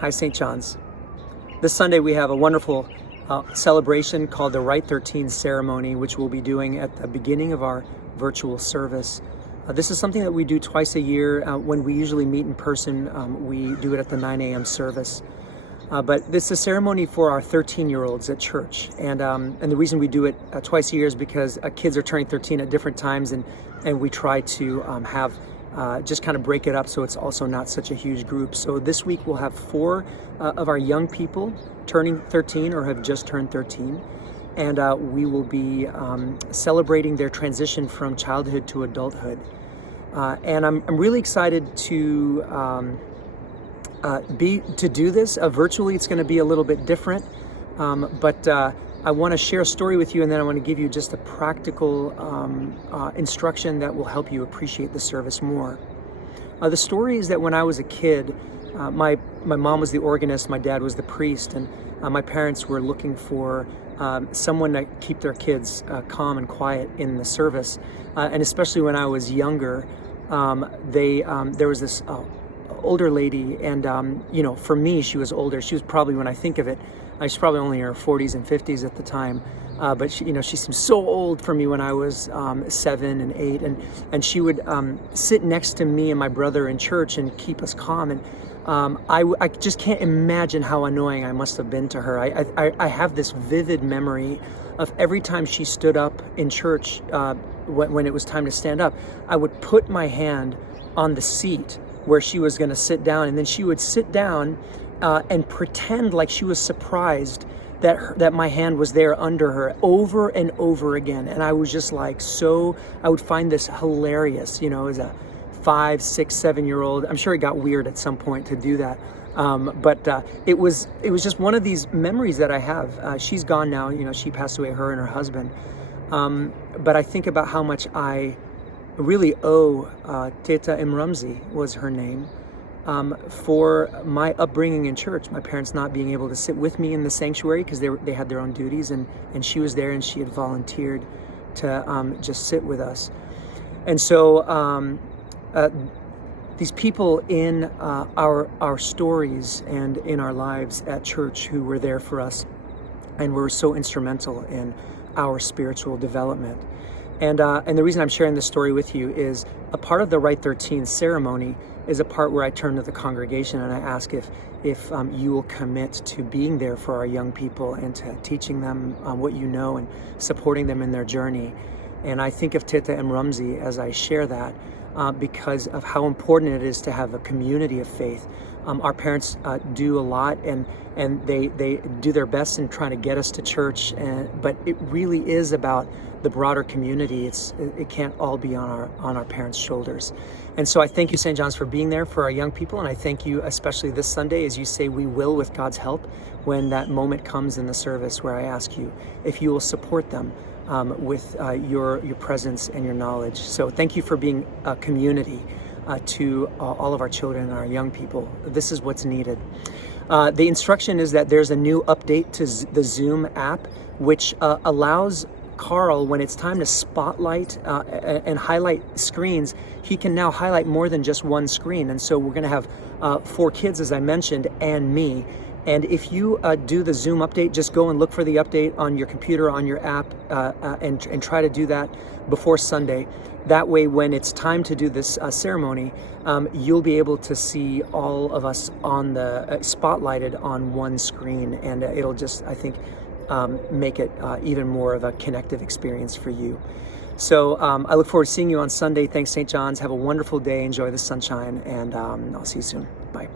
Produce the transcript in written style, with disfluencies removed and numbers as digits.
Hi, St. John's. This Sunday we have a wonderful celebration called the Rite 13 ceremony, which we'll be doing at the beginning of our virtual service. This is something that we do twice a year. When we usually meet in person, we do it at the 9 a.m. service. But this is a ceremony for our 13-year-olds at church. And the reason we do it twice a year is because kids are turning 13 at different times, and we try to have just kind of break it up so it's also not such a huge group. So this week we'll have 4 of our young people turning 13 or have just turned 13. And we will be celebrating their transition from childhood to adulthood. And I'm really excited to do this virtually. It's going to be a little bit different, but I want to share a story with you, and then I want to give you just a practical instruction that will help you appreciate the service more. The story is that when I was a kid, my mom was the organist, my dad was the priest, and my parents were looking for someone to keep their kids calm and quiet in the service. And especially when I was younger, there was this older lady, and for me, she was older. She was probably, when I think of it, she's probably only in her 40s and 50s at the time, but she seemed so old for me when I was 7 and 8, and she would sit next to me and my brother in church and keep us calm. And I just can't imagine how annoying I must have been to her. I have this vivid memory of every time she stood up in church when it was time to stand up, I would put my hand on the seat where she was going to sit down, and then she would sit down and pretend like she was surprised that my hand was there under her over and over again. And I was just like, I would find this hilarious, as a 5, 6, 7-year-old. I'm sure it got weird at some point to do that. But it was just one of these memories that I have. She's gone now, she passed away, her and her husband. But I think about how much I really owe Teta Imramzi, was her name, for my upbringing in church. My parents not being able to sit with me in the sanctuary because they had their own duties, and she was there, and she had volunteered to just sit with us. And so these people in our stories and in our lives at church who were there for us and were so instrumental in our spiritual development. And the reason I'm sharing this story with you is a part of the Rite 13 ceremony is a part where I turn to the congregation and I ask if you will commit to being there for our young people and to teaching them what you know and supporting them in their journey. And I think of Teta Imramzi as I share that because of how important it is to have a community of faith. Our parents do a lot, and they do their best in trying to get us to church, but it really is about the broader community. It can't all be on our parents' shoulders. And so I thank you, St. John's, for being there for our young people, and I thank you especially this Sunday as you say we will with God's help when that moment comes in the service where I ask you if you will support them with your presence and your knowledge. So thank you for being a community to all of our children and our young people. This is what's needed. The instruction is that there's a new update to the Zoom app, which allows Carl, when it's time to spotlight and highlight screens, he can now highlight more than just one screen. And so we're going to have 4 kids, as I mentioned, and me. And if you do the Zoom update, just go and look for the update on your computer, on your app, and try to do that before Sunday. That way, when it's time to do this ceremony, you'll be able to see all of us on the spotlighted on one screen, and it'll just, I think, make it even more of a connective experience for you. So I look forward to seeing you on Sunday. Thanks, St. John's. Have a wonderful day. Enjoy the sunshine, and I'll see you soon. Bye.